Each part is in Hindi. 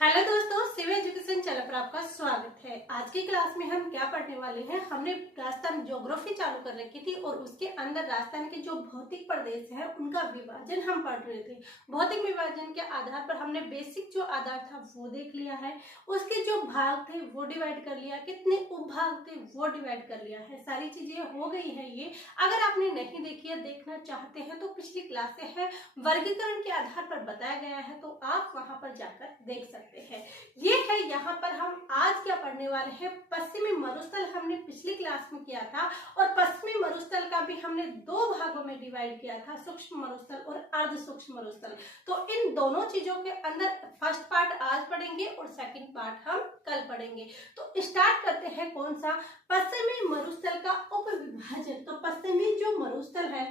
हेलो दोस्तों, सिविल एजुकेशन चैनल पर आपका स्वागत है। आज की क्लास में हम क्या पढ़ने वाले हैं। हमने राजस्थान ज्योग्राफी चालू कर रखी थी और उसके अंदर राजस्थान के जो भौतिक प्रदेश है उनका विभाजन हम पढ़ रहे थे। भौतिक विभाजन के आधार पर हमने बेसिक जो आधार था वो देख लिया है, उसके जो भाग थे वो डिवाइड कर लिया, कितने उपभाग थे वो डिवाइड कर लिया है। सारी चीजें हो गई है। ये अगर आपने नहीं देखी है, देखना चाहते हैं तो पिछली क्लासें हैं, वर्गीकरण के आधार पर बताया गया है, तो आप वहां पर जाकर देख सकते हैं। ये है यहाँ पर हम आज क्या पढ़ने वाले हैं। पश्चिमी मरुस्थल हमने पिछली क्लास में किया था और पश्चिमी मरुस्थल का भी हमने दो भागों में डिवाइड किया था, सूक्ष्म मरुस्थल और अर्ध सूक्ष्म मरुस्थल। तो इन दोनों चीजों के अंदर फर्स्ट पार्ट आज पढ़ेंगे और सेकंड पार्ट हम कल पढ़ेंगे। तो स्टार्ट करते हैं कौन सा, पश्चिमी मरुस्थल का उपविभाजन। तो पश्चिमी जो मरुस्थल है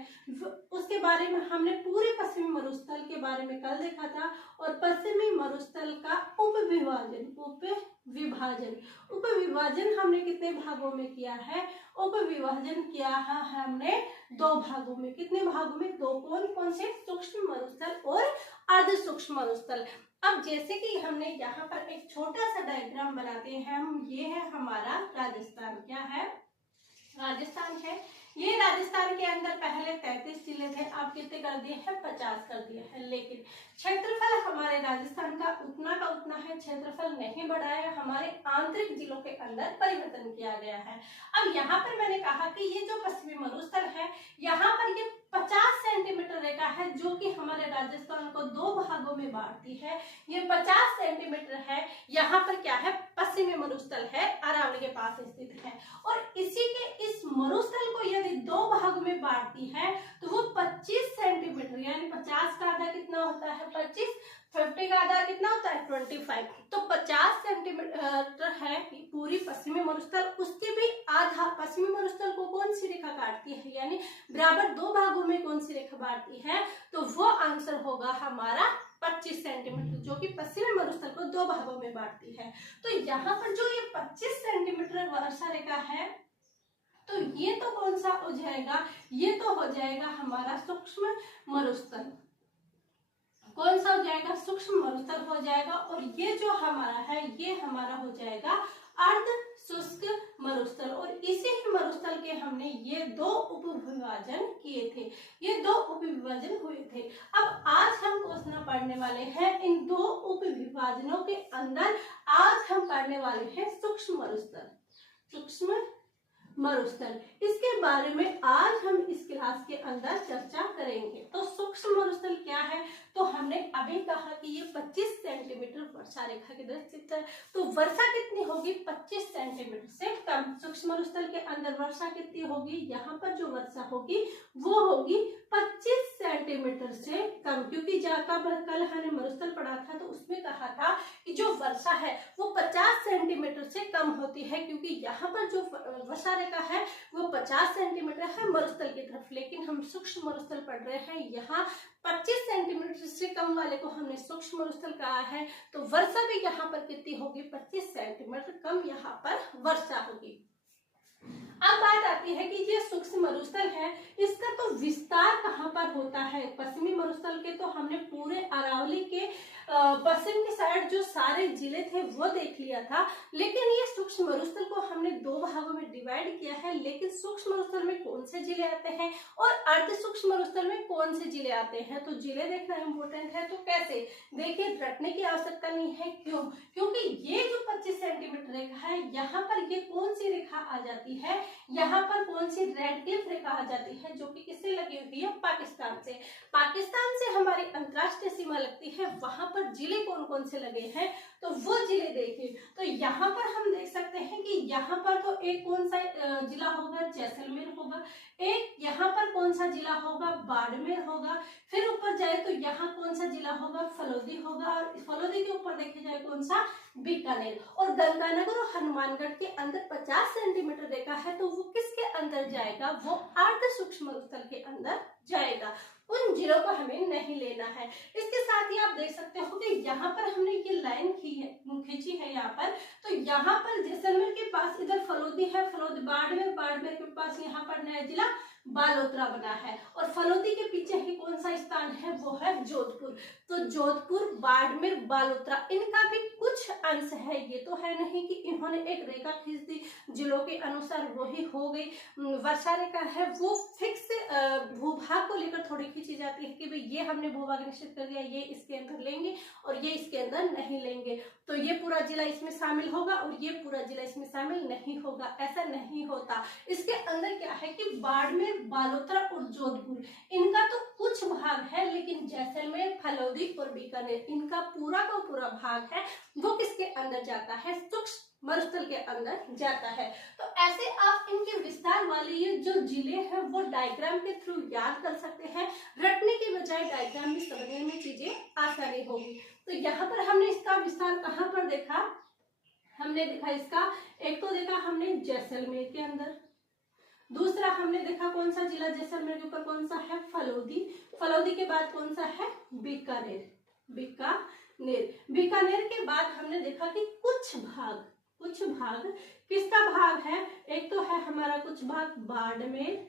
उसके बारे में हमने पूरे पश्चिमी मरुस्थल के बारे में कल देखा था और पश्चिमी मरुस्थल का उपविभाजन हमने कितने भागों में किया है। उपविभाजन किया है हमने दो भागों में। कितने भागों में? दो। कौन कौन से? सूक्ष्म मरुस्थल और अर्ध सूक्ष्म मरुस्थल। अब जैसे कि हमने यहाँ पर एक छोटा सा डायग्राम बनाते हैं हम। ये है हमारा राजस्थान। क्या है? राजस्थान है। ये राजस्थान के अंदर पहले 33 जिले थे, अब कितने कर दिए हैं? 50 कर दिए हैं। लेकिन क्षेत्रफल हमारे राजस्थान का उतना है, क्षेत्रफल नहीं बढ़ा है। हमारे आंतरिक जिलों के अंदर परिवर्तन किया गया है। अब यहाँ पर मैंने कहा कि ये जो पश्चिमी मरुस्थल है, यहाँ पर ये 50 सेंटीमीटर रेखा है जो कि हमारे राजस्थान को दो भागों में बांटती है। ये 50 सेंटीमीटर है। यहाँ पर क्या है? पश्चिमी मरुस्थल है, अरावली के पास स्थित है। और इसी के इस मरुस्थल को यदि दो भागों में बांटती है तो वो 25 सेंटीमीटर, यानी 50 का आधा कितना होता है? 25। 50 का आधा कितना होता है? 25। तो 50 सेंटीमीटर है पूरी पश्चिमी मरुस्थल। उसके भी आधा पश्चिमी मरुस्थल को कौन सी रेखा काटती है, यानी बराबर दो भागों में कौन सी रेखा बांटती है? तो वो आंसर होगा हमारा 25 सेंटीमीटर, जो कि पश्चिमी मरुस्थल को दो भागों में बांटती है। तो यहाँ पर जो ये 25 सेंटीमीटर वर्षा रेखा है, तो ये तो कौन सा हो जाएगा? ये तो हो जाएगा हमारा सूक्ष्म मरुस्थल। कौन सा हो जाएगा? सूक्ष्म मरुस्थल हो जाएगा। और ये जो हमारा है ये हमारा हो जाएगा अर्ध शुष्क मरुस्थल। और इसी ही मरुस्थल के हमने ये दो उपविभाजन किए थे, ये दो उपविभाजन हुए थे। अब आज हम क्वेश्चन पढ़ने वाले हैं इन दो उपविभाजनों के अंदर। आज हम पढ़ने वाले हैं सूक्ष्म मरुस्थल। सूक्ष्म मरुस्थल, इसके बारे में आज हम इस क्लास के अंदर चर्चा करेंगे। तो सूक्ष्म मरुस्थल क्या है? तो हमने अभी कहा कि ये 25 सेंटीमीटर वर्षा रेखा के अंदर स्थित है। तो वर्षा कितनी होगी? 25 सेंटीमीटर से कम। सूक्ष्म मरुस्थल के अंदर वर्षा कितनी होगी? यहाँ पर जो वर्षा होगी वो होगी 25 सेंटीमीटर से कम। क्योंकि कल हमने मरुस्थल पढ़ा था तो उसमें कहा था कि जो वर्षा है वो 50 सेंटीमीटर से कम होती है, क्योंकि यहाँ पर जो वर्षा रेखा है वो 50 सेंटीमीटर है मरुस्थल की तरफ। लेकिन हम सूक्ष्म मरुस्थल पढ़ रहे हैं, यहाँ 25 सेंटीमीटर से कम वाले को हमने सूक्ष्म मरुस्थल कहा है। तो वर्षा भी यहाँ पर कितनी होगी? 25 सेंटीमीटर कम यहाँ पर वर्षा होगी। अब बात आती है कि ये सूक्ष्म मरुस्थल है, इसका तो विस्तार कहाँ पर होता है? पश्चिमी मरुस्थल के तो हमने पूरे अरावली के पश्चिम की साइड जो सारे जिले थे वो देख लिया था। लेकिन ये सूक्ष्म मरुस्थल को हमने दो भागों में डिवाइड किया है। लेकिन सूक्ष्म मरुस्थल में कौन से जिले आते हैं और अर्ध सूक्ष्म मरुस्थल में कौन से जिले आते हैं? तो जिले देखना इम्पोर्टेंट है। तो कैसे? देखिए, रटने की आवश्यकता नहीं है। क्यों? क्योंकि ये जो 25 सेंटीमीटर रेखा है, यहाँ पर ये कौन सी रेखा आ जाती है? यहाँ पर कौन सी? रेड क्लिफ रेखा आ जाती है, जो कि किससे लगी हुई है? पाकिस्तान से। पाकिस्तान से हमारी अंतरराष्ट्रीय सीमा लगती है। वहां पर जिले कौन कौन से लगे हैं तो वो जिले देखिए। तो यहाँ पर हम देख सकते हैं कि यहाँ पर तो एक कौन सा जिला होगा? जैसलमेर होगा। एक यहाँ पर कौन सा जिला होगा? बाड़मेर होगा। फिर ऊपर जाए तो यहाँ कौन सा जिला होगा? फलोदी होगा। और फलोदी के ऊपर देखे जाए कौन सा? बीकानेर। और गंगानगर और हनुमानगढ़ के अंदर 50 सेंटीमीटर रेखा है, तो वो किसके अंदर जाएगा? वो अर्ध सूक्ष्म मरुस्थल के अंदर जाएगा। उन जिलों को हमें नहीं लेना है। इसके साथ ही आप देख सकते हो कि यहाँ पर हमने ये लाइन खींची है यहाँ पर। तो यहाँ पर जैसलमेर के पास इधर फलोदी है, फलोदी बाड़मेर, बाड़मेर के पास यहाँ पर नया जिला बालोतरा बना है। और फलोदी के पीछे ही कौन सा स्थान है, वो है जोधपुर। तो जोधपुर, बाड़मेर, बालोतरा, इनका भी कुछ अंश है। ये तो है नहीं कि इन्होंने एक रेखा खींच दी जिलों के अनुसार वही हो गई। वर्षा रेखा है वो फिक्स भूभाग को लेकर थोड़ी खींची जाती है कि भाई ये हमने भूभाग निश्चित कर दिया, ये इसके अंदर लेंगे और ये इसके अंदर नहीं लेंगे, तो ये पूरा जिला इसमें शामिल होगा और ये पूरा जिला इसमें शामिल नहीं होगा। ऐसा नहीं होता। इसके अंदर क्या है कि बाड़मेर, बालोतरा और जोधपुर, इनका तो कुछ भाग है, लेकिन जैसलमेर, फलौदी और बीकानेर, इनका पूरा का पूरा भाग है वो किसके अंदर जाता है, सूक्ष्म मरुस्थल के अंदर जाता है। तो ऐसे आप इनके विस्तार वाले ये जो जिले हैं वो डायग्राम के थ्रू याद कर सकते हैं। रटने की बजाय डायग्राम में समझने में चीजें आसानी होगी। तो यहाँ पर हमने इसका विस्तार कहाँ पर देखा, हमने देखा इसका, एक तो देखा हमने जैसलमेर के अंदर, दूसरा हमने देखा कौन सा जिला जैसलमेर के ऊपर कौन सा है, फलौदी, फलौदी के बाद कौन सा है, बीकानेर, बीकानेर के बाद हमने देखा कि कुछ भाग किसका भाग है, एक तो है हमारा कुछ भाग बाड़मेर,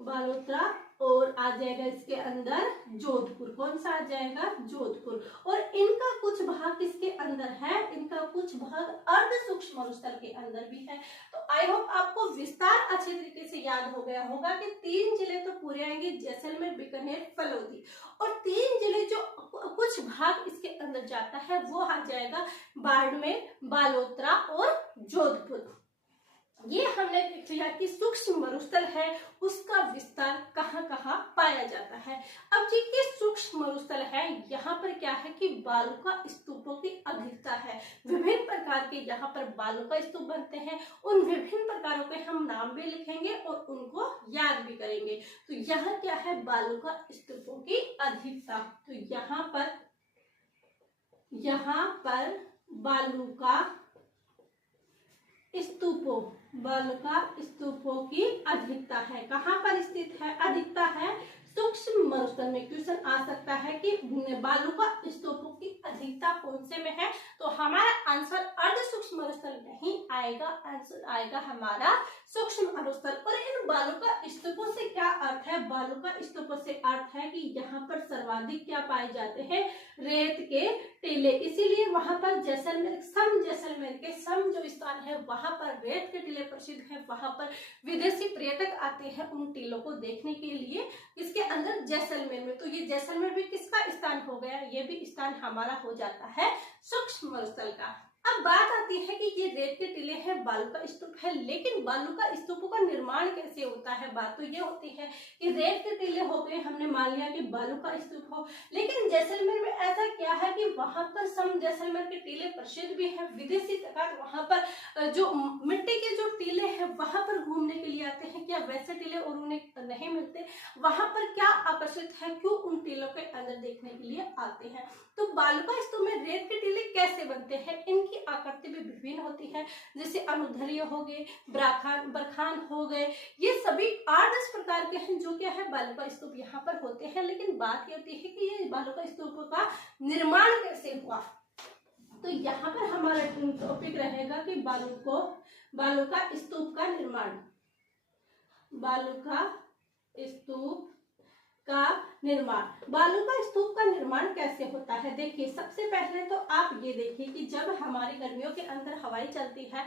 बालोतरा और आ जाएगा इसके अंदर जोधपुर। कौन सा आ जाएगा, जोधपुर। और इनका कुछ भाग किसके अंदर है, इनका कुछ भाग अर्ध सूक्ष्म मरुस्थल के अंदर भी है। तो आई होप आपको विस्तार अच्छे तरीके से याद हो गया होगा कि 3 जिले तो पूरे आएंगे, जैसलमेर, बीकानेर, फलौदी, और 3 जिले जो कुछ भाग इसके अंदर जाता है वो आ जाएगा बाड़मेर, बालोतरा और जोधपुर। ये हमने देख लिया कि सूक्ष्म मरुस्थल है उसका विस्तार कहाँ कहाँ पाया जाता है। अब जी ये सूक्ष्म मरुस्थल है, यहाँ पर क्या है कि बालुका स्तूपों की अधिकता है। विभिन्न प्रकार के यहाँ पर बालुका स्तूप बनते हैं, उन विभिन्न प्रकारों के हम नाम भी लिखेंगे और उनको याद भी करेंगे। तो यहाँ क्या है, बालुका स्तूपों की अधिकता। तो यहाँ पर बालुका स्तूपों की अधिकता है। कहाँ पर स्थित है, अधिकता है सूक्ष्म मरुस्थल में। क्वेश्चन आ सकता है कि बालुका स्तूपों की अधिकता कौन से में है, तो हमारा आंसर अर्ध सूक्ष्म मरुस्थल नहीं आएगा, आंसर आएगा हमारा सूक्ष्म मरुस्थल। और इन बालुका स्तूपों से क्या अर्थ है, बालुका स्तूपों से अर्थ है कि यहाँ पर सर्वाधिक क्या पाए जाते हैं, रेत के टीले। इसीलिए वहां पर जैसलमेर के सम जो स्थान है वहां पर रेत के टीले प्रसिद्ध है। वहां पर विदेशी पर्यटक आते हैं उन टीलों को देखने के लिए, इसके अंदर जैसलमेर में। तो ये जैसलमेर भी किसका स्थान हो गया, ये भी स्थान हमारा हो जाता है सूक्ष्म मरुस्थल का। अब बात आती है कि ये रेत के टीले हैं, बालुका स्तूप है, लेकिन बालुका स्तूपों का निर्माण कैसे होता है। बात तो ये होती है कि रेत के टीले हो गए, हमने मान लिया कि बालुका स्तूप हो, लेकिन जैसलमेर में ऐसा क्या है कि वहां पर सम जैसलमेर के टीले प्रसिद्ध भी है। विदेशी तक वहां पर जो मिट्टी के जो टीले हैं वहां पर घूमने के लिए आते हैं। क्या वैसे टीले और उन्हें नहीं मिलते, वहां पर क्या आकर्षित है, क्यों उन टीलों के अंदर देखने के लिए आते हैं। तो बालुका स्तूप में रेत के टीले कैसे बनते हैं, इनकी आकृति भी विभिन्न होती है, जैसे अनुधर्य हो गए, बरखान हो गए, ये सभी 8-10 प्रकार के हैं जो क्या है बालुका स्तूप यहाँ पर होते हैं। लेकिन बात ये होती है कि ये बालुका स्तूपों का निर्माण कैसे हुआ। तो यहाँ पर हमारा टॉपिक रहेगा कि बालुका स्तूप का निर्माण, बालुका स्तूप का निर्माण कैसे होता है। देखिए सबसे पहले तो आप ये देखिए कि जब हमारी गर्मियों के अंदर हवाएं चलती है,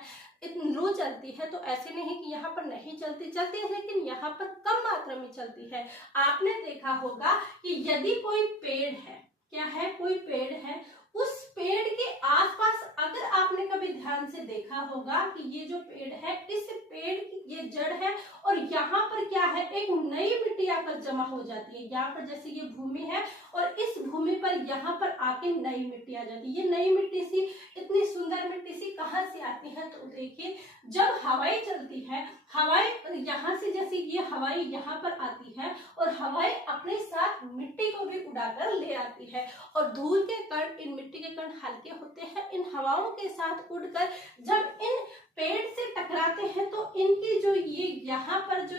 लू चलती है, तो ऐसे नहीं कि यहाँ पर नहीं चलती है, लेकिन यहाँ पर कम मात्रा में चलती है। आपने देखा होगा कि यदि कोई पेड़ है, क्या है, कोई पेड़ है, उस पेड़ के आसपास अगर आपने कभी ध्यान से देखा होगा कि ये जो पेड़ है, इस पेड़ की ये जड़ है और यहाँ पर क्या है, एक नई मिट्टी आकर जमा हो जाती है। यहाँ पर जैसे ये भूमि है और इस भूमि पर यहाँ पर आके नई मिट्टी आ जाती है। ये नई मिट्टी सी, इतनी सुंदर मिट्टी सी कहाँ से आती है, तो देखिए जब हवाएं चलती है, हवाएं यहाँ से, जैसे ये हवाएं यहाँ पर आती है और हवाएं अपने साथ मिट्टी को भी उड़ाकर ले आती है, और धूल के कण, इन मिट्टी के कण हल्के होते हैं, इन हवाओं के साथ उड़कर जब इन पेड़ से टकराते हैं तो इनकी जो ये यहाँ पर जो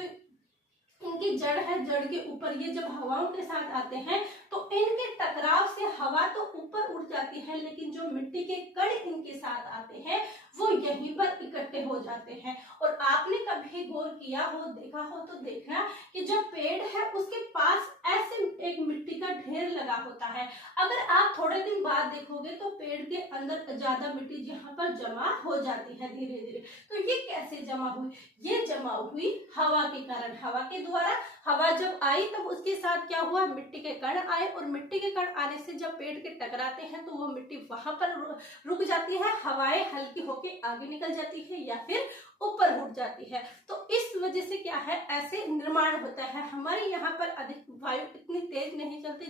इनकी जड़ है, जड़ के ऊपर ये जब हवाओं के साथ आते हैं तो इनके टकराव से हवा तो ऊपर उड़ जाती जाती है, लेकिन जो मिट्टी के कण इनके साथ आते हैं वो यहीं पर इकट्ठे हो जाते हैं। और आपने कभी गौर किया हो, देखा हो तो देखना कि जो पेड़ है उसके पास ऐसे एक मिट्टी का ढेर लगा होता है। अगर आप थोड़े दिन बाद देखोगे तो पेड़ के अंदर ज्यादा मिट्टी यहाँ पर जमा हो जाती है धीरे धीरे। तो ये कैसे जमा हुई? ये जमा हुई हवा के कारण। हवा के द्वारा, हवा जब आई तब उसके साथ क्या हुआ, मिट्टी के कण आए, और मिट्टी के कण आने से जब पेड़ के टकराते हैं तो वो मिट्टी वहां पर रुक जाती है, हवाएं हल्की होके आगे निकल जाती है या फिर ऊपर उठ जाती है। तो इस वजह से क्या है, ऐसे निर्माण होता है। हमारे यहाँ पर अधिक वायु इतनी तेज नहीं चलती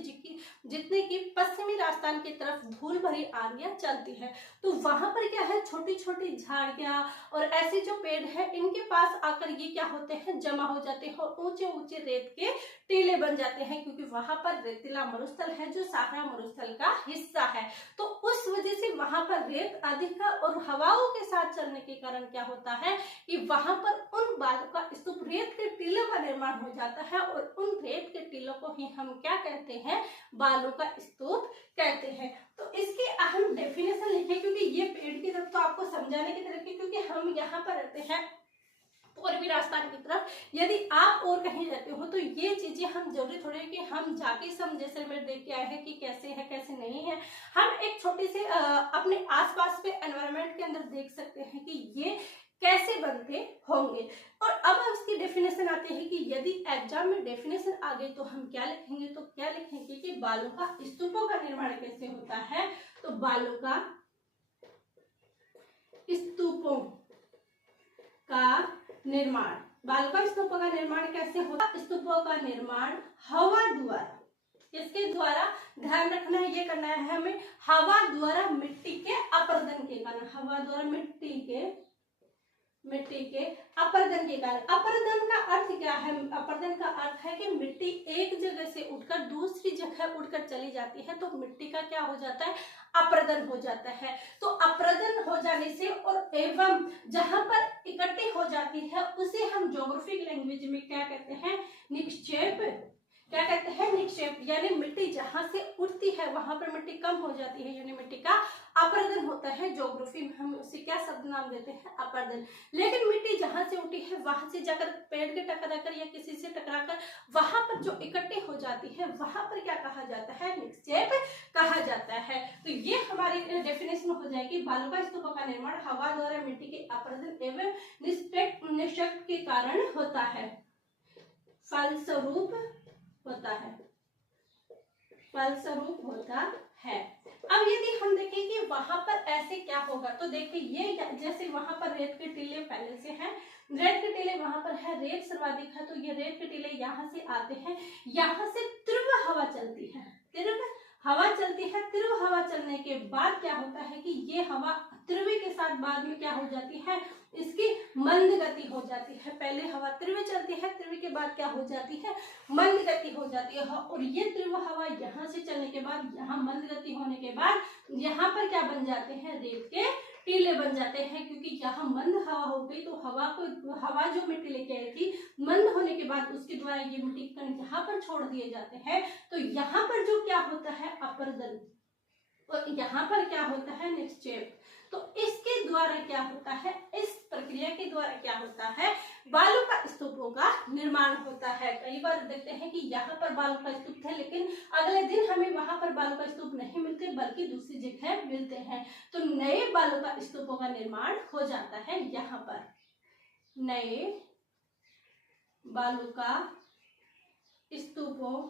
जितने की पश्चिमी राजस्थान की तरफ धूल भरी आंधियां चलती है। तो वहां पर क्या है, छोटी छोटी झाड़ियां और ऐसे जो पेड़ है इनके पास आकर ये क्या होते हैं, जमा हो जाते हैं और ऊंचे ऊंचे रेत के टीले बन जाते हैं, क्योंकि वहां पर रेतीला मरुस्थल है जो सहारा मरुस्थल का हिस्सा है। तो उस वजह से वहां पर रेत अधिक है और हवाओं के साथ चलने के कारण क्या होता है कि वहां पर उन बालों का स्तूप, रेत के टीलों का निर्माण हो जाता है, और उन रेत के टीलों को ही हम क्या कहते हैं, बालों का स्तूप कहते हैं। तो इसके अहम डेफिनेशन लिखे, क्योंकि ये पेड़ की तरफ तो आपको समझाने की तरफ, क्योंकि हम यहाँ पर रहते हैं पूर्वी राजस्थान की तरफ। यदि आप और कहीं रहते हो तो ये चीजें हम जरूरी थोड़ी है कि हम जाके सब जैसलमेर देख के आए हैं कि कैसे है कैसे नहीं है। हम एक छोटे से अपने आसपास के एनवायरनमेंट के अंदर देख सकते हैं कि ये कैसे बनते होंगे। और अब उसकी डेफिनेशन आती है कि यदि एग्जाम में डेफिनेशन आ गई तो हम क्या लिखेंगे, तो क्या लिखेंगे कि बालों का स्तूपों का निर्माण कैसे होता है। तो बालों का स्तूपों का निर्माण, बालों का स्तूपों का निर्माण कैसे होगा, स्तूपों का निर्माण हवा द्वारा, इसके द्वारा ध्यान रखना है, ये करना है हमें, हवा द्वारा मिट्टी के अपरदन के कारण, हवा द्वारा मिट्टी के अपरदन के कारण। अपरदन का अर्थ क्या है, अपरदन का अर्थ है कि मिट्टी एक जगह से उठकर दूसरी जगह उठकर चली जाती है, तो मिट्टी का क्या हो जाता है, अपरदन हो जाता है। तो अपरदन हो जाने से और एवं जहां पर इकट्ठी हो जाती है उसे हम ज्योग्राफिक लैंग्वेज में क्या कहते हैं, निक्षेप, क्या कहते हैं, निक्षेप। यानी मिट्टी जहां से उठती है वहां पर मिट्टी कम हो जाती है, यानी मिट्टी का अपरदन होता है। ज्योग्राफी में हम उसे क्या शब्द नाम देते हैं, अपरदन। लेकिन मिट्टी जहां से उठी है वहां से जाकर पेड़ के टकराकर या किसी से टकराकर वहां पर जो इकट्ठे हो जाती है वहां पर क्या कहा जाता है, निक्षेप कहा जाता है। तो ये हमारी डेफिनेशन हो जाएगी, बालू का स्तूपों का निर्माण हवा द्वारा मिट्टी के अपरदन एवं निक्षेप के कारण होता है, फलस्वरूप होता है, फलस्वरूप होता है। अब यदि हम देखें कि वहां पर ऐसे क्या होगा, तो देखिए ये जैसे वहां पर रेत के टीले पहले से हैं, रेत के टीले वहां पर है, रेत सर्वाधिक है, तो ये रेत के टीले यहाँ से आते हैं, यहाँ से तीव्र हवा चलती है, तीव्र हवा चलती है। तीव्र हवा चलने के बाद क्या होता है कि ये हवा तीव्र के साथ बाद में क्या हो जाती है, इसकी मंद गति हो जाती है। पहले हवा तीव्र चलती है, तीव्र के बाद क्या हो जाती है, मंद गति हो जाती है। और ये तीव्र हवा यहाँ से चलने के बाद, यहाँ मंद गति होने के बाद यहाँ पर क्या बन जाते हैं, रेत के टीले बन जाते हैं, क्योंकि यहाँ मंद हवा हो गई तो हवा जो मिट्टी लेके आई थी, मंद होने के बाद उसके द्वारा ये मिट्टी कण यहाँ पर छोड़ दिए जाते हैं। तो यहाँ पर जो क्या होता है, अपरदन, और यहाँ पर क्या होता है, निक्षेप। तो इसके द्वारा क्या होता है, इस प्रक्रिया के द्वारा क्या होता है, बालू का स्तूपों का निर्माण होता है। कई बार देखते हैं कि यहाँ पर बालू का स्तूप थे, लेकिन अगले दिन हमें वहां पर बालू का स्तूप नहीं मिलते बल्कि दूसरी जगह मिलते हैं। तो नए बालू का स्तूपों का निर्माण हो जाता है, यहाँ पर नए बालू का स्तूपों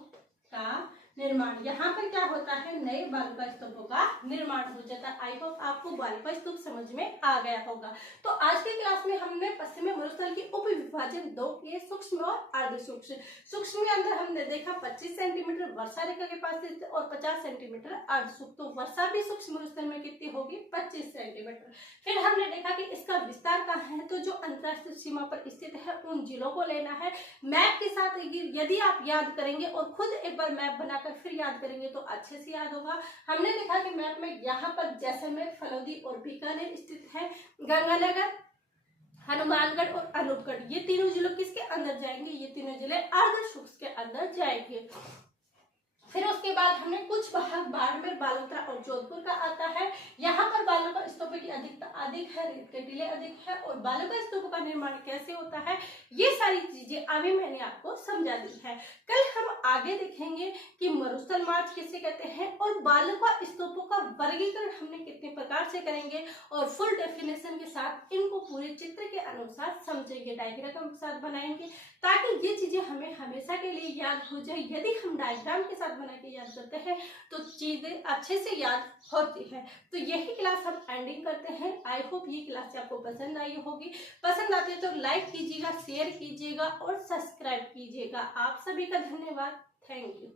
का निर्माण, यहाँ पर क्या होता है, नए बालू का स्तूपों का निर्माण हो जाता है। आई होप आपको बालू का स्तूप समझ में आ गया होगा। तो आज के क्लास में हमने पश्चिमी मरुस्थल की उप विभाजन 2 किए, सूक्ष्म और अर्ध सूक्ष्म। सूक्ष्म के अंदर हमने देखा 25 सेंटीमीटर वर्षा रेखा के पास स्थित और 50 सेंटीमीटर अर्ध सूक्ष्म। तो वर्षा भी सूक्ष्म मरुस्थल में कितनी होगी, 25 सेंटीमीटर। फिर हमने देखा कि इसका विस्तार कहाँ है, तो जो अंतरराष्ट्रीय सीमा पर स्थित है उन जिलों को लेना है। मैप के साथ यदि आप याद करेंगे और खुद एक बार मैप बनाकर फिर याद करेंगे तो अच्छे से याद होगा। हमने देखा कि मैप में यहाँ पर जैसलमेर, फलौदी और बीकानेर स्थित है, गंगानगर, हनुमानगढ़ और अनूपगढ़, ये तीनों जिलों किसके अंदर जाएंगे, ये तीनों जिले अर्ध शुष्क के अंदर जाएंगे। फिर उसके बाद हमने कुछ भाग बाढ़ पर बालोतरा और जोधपुर का आता है। यहाँ पर बालों का स्तूपों की अधिकता अधिक है, रेत के टीले अधिक है और बालों का स्तूपों का निर्माण कैसे होता है, ये सारी चीजें अभी मैंने आपको समझा दी है। कल हम आगे देखेंगे कि मरुस्थल मार्च किसे कहते हैं और बालों का स्तूपों का वर्गीकरण हमने कितने प्रकार से करेंगे और फुल डेफिनेशन के साथ इनको पूरे चित्र के अनुसार समझेंगे, डायग्राम के साथ बनाएंगे ताकि ये चीजें हमें हमेशा के लिए याद हो जाए। यदि हम डायग्राम के साथ बना के याद करते हैं तो चीजें अच्छे से याद होती है। तो यही क्लास हम एंडिंग करते हैं। आई होप ये क्लास आपको पसंद आई होगी। पसंद आती है तो लाइक कीजिएगा, शेयर कीजिएगा और सब्सक्राइब कीजिएगा। आप सभी का धन्यवाद। Thank you.